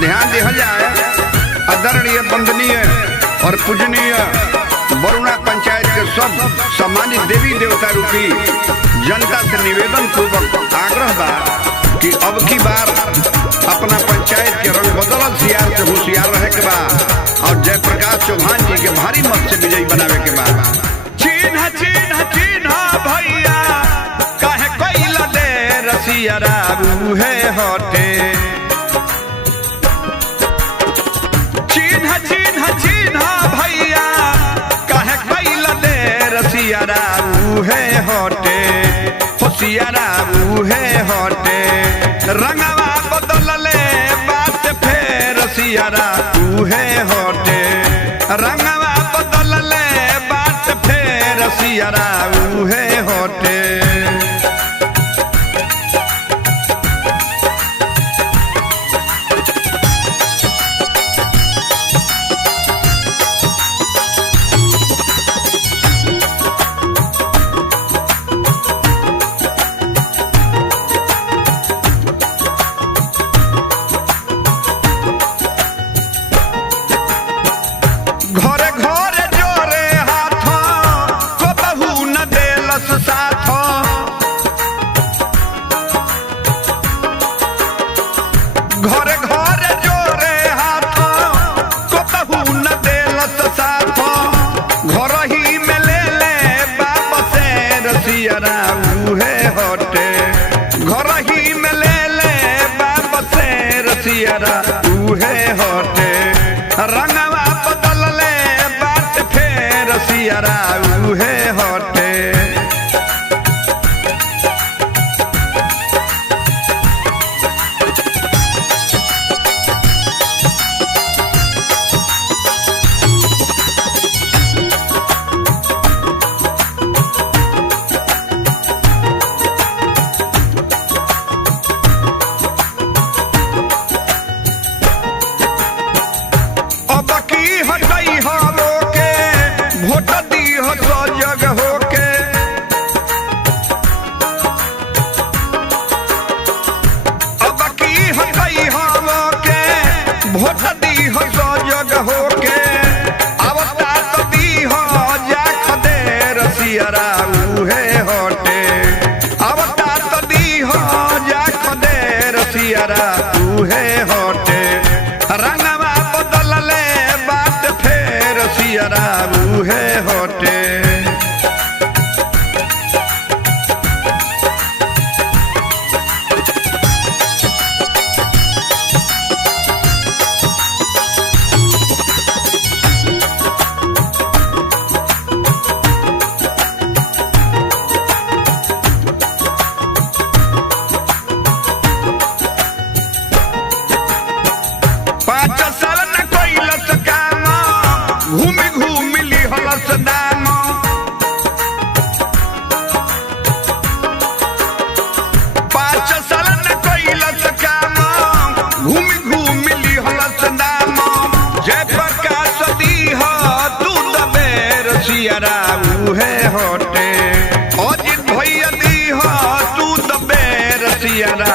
ध्यान दिया जाए आदरणीय वंदनीय और पूजनीय वरुणा पंचायत के सब सम्मानित देवी देवता रूपी जनता से निवेदन पूर्वक आग्रह बा कि अब की बार अपना पंचायत के रंग बदलल सियार से होशियार रहे के बा और जयप्रकाश चौहान जी के भारी मत से विजयी बनावे के बा। चिन्ह चिन्ह चिन्ह भैया काहे कोइला दे रसियारा है हटे। चिन्ह चिन्ह चिन्ह भैया काहे कोइला दे रसियारा है हटे। होशियारा है हटे रंगवा बदलले बात फेर रसियारा है हटे। रंगवा बदलले बात फेर रसियारा है हटे। घरे घरे जोरे हाथ को बहू न देलस साथ। घरे घरे जोरे हाथ को बहू न देलस साथ। घर ही में ले बाप से रसियारा है हटे। घर ही में ले बाप से रसियारा है हटे। रंगवा बदलले बात फेर रसियारा है हटे। अब की हटई हरो के भोट दी हो सो जग होके। अब की हटई हरो के भोट दी हो सो जग होके। अवता तो दी हो जाख दे रसियारा है हटे। अवता तो दी हो जाख दे रसियारा है हटे। रंगवा बदलले बात फेर रसियारा है हटे। पाँच साल न कोइलस काम घूमी घूमी लिहलस दाम। पाँच साल न कोइलस काम घूमी घूमी लिहलस दाम। जयप्रकाश दीह तू दबे रसियारा है हटे। अजित भैया दीह तू दबे रसियारा